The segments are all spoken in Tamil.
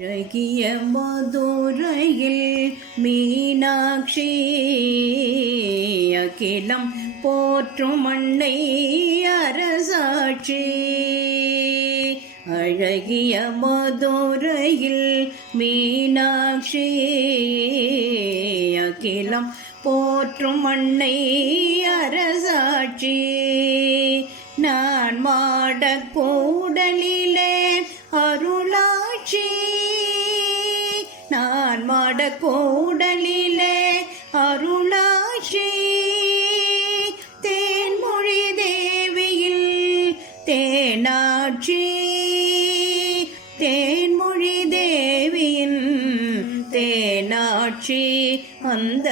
அழகிய மதுரையில் மீனாட்சி அகிலம் போற்றும் மண்ணை அரசாட்சி. அழகிய மதுரையில் மீனாட்சி அகிலம் போற்றும் மண்ணை அரசாட்சி. நான் மாடக் கூடலிலே மாட கோடலிலே கூடலிலே அருளாட்சி தேன்மொழி தேவியில் தேனாட்சி. தேன்மொழி தேவியின் தேனாட்சி. அந்த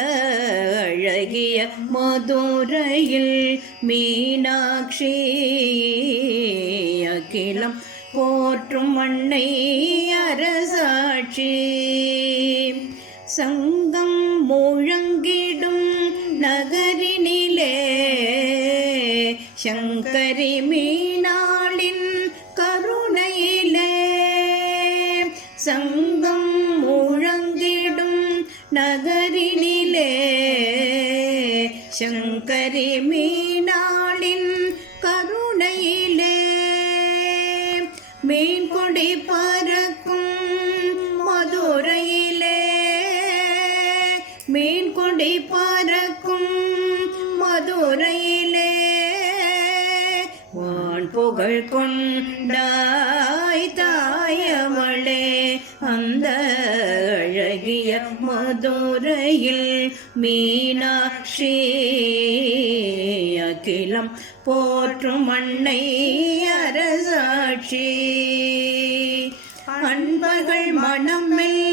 அழகிய மதுரையில் மீனாட்சி. அகிலம் போற்றும் மண்ணை സംഘം മുഴങ്കിടും നഗരിനിലെ. ശങ്കരി മീനാളിൻ കരുണയിലേ. സംഘം മുഴങ്കിടും നഗരിനിലെ. ശങ്കരി മീനാളിൻ மீன்கொடி பறக்கும் மதுரையிலே. வான் புகழ் கொண்டாய் தாயவளே அந்த அழகிய மதுரையில் மீனாட்சி அகிலம் போற்றும் அன்னை அரசாட்சி. அன்பர்கள் மனமெல்லாம்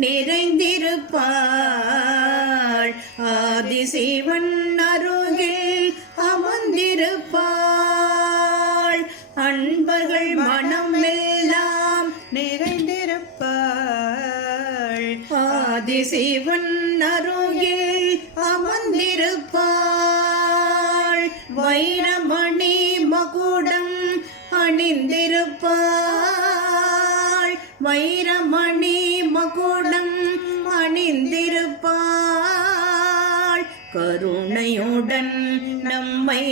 நிறைந்திருப்பாள். ஆதிசிவன் அருகில் அமர்ந்திருப்பாள். அன்பர்கள் மனம் எல்லாம் நிறைந்திருப்பாள். ஆதிசிவன் அருகில் அமர்ந்திருப்பாள். வை வைரமணி மகுடம் அணிந்திருப்பாள். கருணையுடன் நம்மை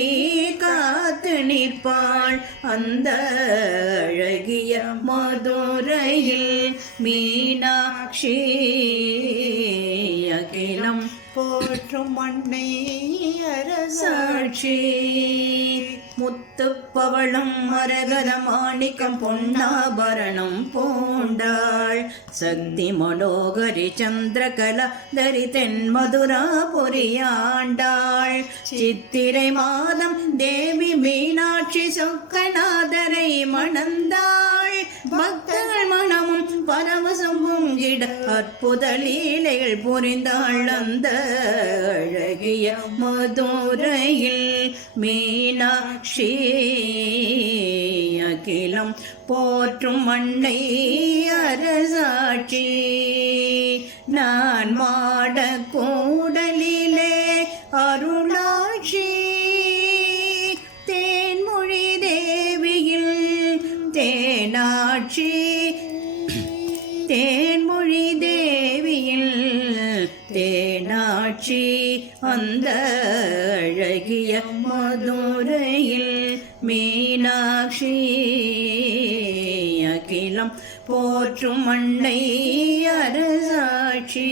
காத்து நிற்பாள். அந்த அழகிய மதுரையில் மீனாட்சி அகிலம் போற்றும் மண்ணை அரசாட்சி. முத்துப்பவளம் மரகத மாணிக்கம் பொன்னாபரணம் பூண்டாள். சக்தி மனோகரி சந்திரகலா தரி தென்மதுரா பொறியாண்டாள். சித்திரை மாதம் தேவி மீனாட்சி சொக்கநாதரை மணந்தாள். பக்தர்கள் மன பரவசமும் பொங்கிட அற்புத லீலைகள் புரிந்தாள் அந்த அழகிய மதுரையில் மீனாட்சி அகிலம் போற்றும் மண்ணை அரசாட்சி. நான் மாட கூடலிலே அருளாட்சி. தேன்மொழி தேவியில் தேனாட்சி. தேனாட்சி அந்த அழகிய மதுரையில் மீனாட்சி அகிலம் போற்றும் அன்னை அரசாட்சி.